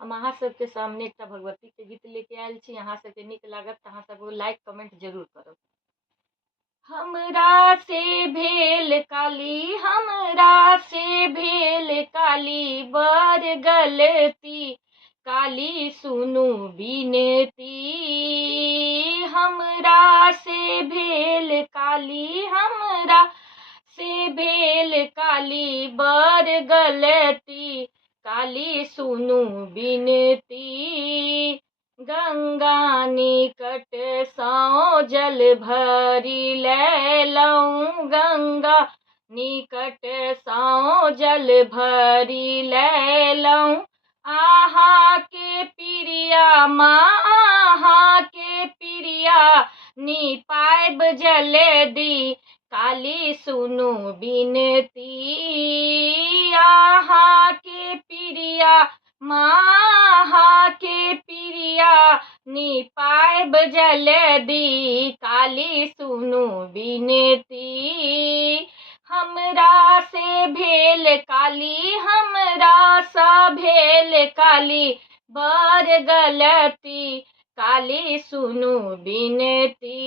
हम अहाँ सबके सामने एक भगवती के गीत लेके आयल छी। अहाँ सबके नीक लागत तऽ अहाँ सब लाइक कमेंट जरूर करब। हमरा से भेल काली, हमरा से भेल काली, बड़ गलती काली सुनू बिनती। हमरा से भेल काली, हमरा से भेल काली, बड़ गलती काली सुनू बिनती। गंगा निकट सँ जल भरि लैलौं, गंगा निकट सँ जल भरि लैलौं। आहा के पिरिया माँ, आहा के पिरिया निपायब जल्दी काली सुनू बिनती। आहा के पिरिया माँ, आहा के पिरिया निपायब जल्दी काली सुनू बिनती। हमरा से भेल काली, हमरा सँ भेल काली, बड़ गलती काली सुनू बिनती।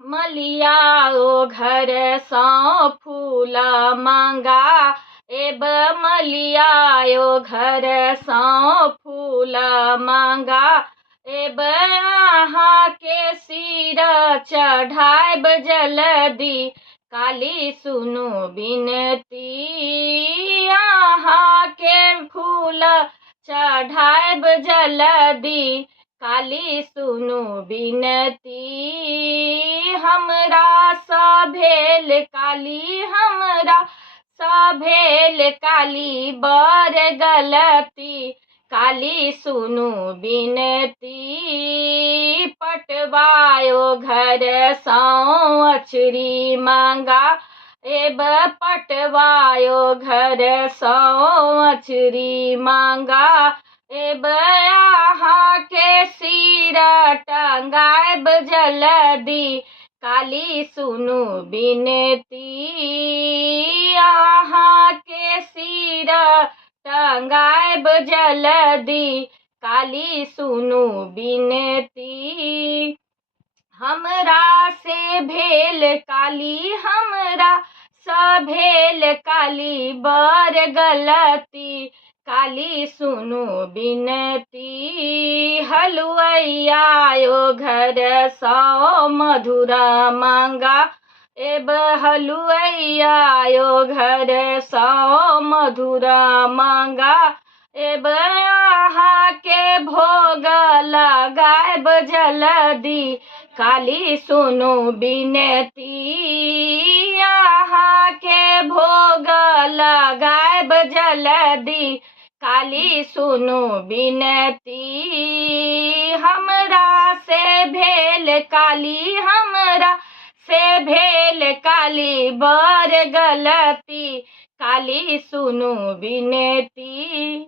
मलिया ओ घर सँ फूल मांगा, एब मलिया ओ घर सँ फूल मांगा, एब आहा के सिर चढ़ायब जल्दी काली सुनू बिनती। आहा के फूल चढ़ायब जल्दी काली सुनू बिनती। हमरा सँ भेल काली, हमरा सँ भेल काली, बड़ गलती काली सुनू बिनती। पटवायो घर सँ अचरी मांगा, एब पटवायो घर सँ अचरी मांगा, एब आहा के सिर टंगायब जल्दी काली सुनू बिनती। आहा के सिर टंगायब जल्दी काली सुनू बिनती। हमरा से भेल काली, हमरा सँ भेल काली, बड़ गलती काली सुनू बिनती। हलुआइया ओ घर सँ मधुरा मांगा, एब हलुआइया ओ घर सँ मधुरा मांगा, एब आहा के भोग लगायब जल्दी काली सुनू बिनती। आहा के भोग लगायब जल्दी काली सुनू बिनती। हमरा से भेल काली, हमरा से भेल काली, बड़ गलती काली सुनू बिनती।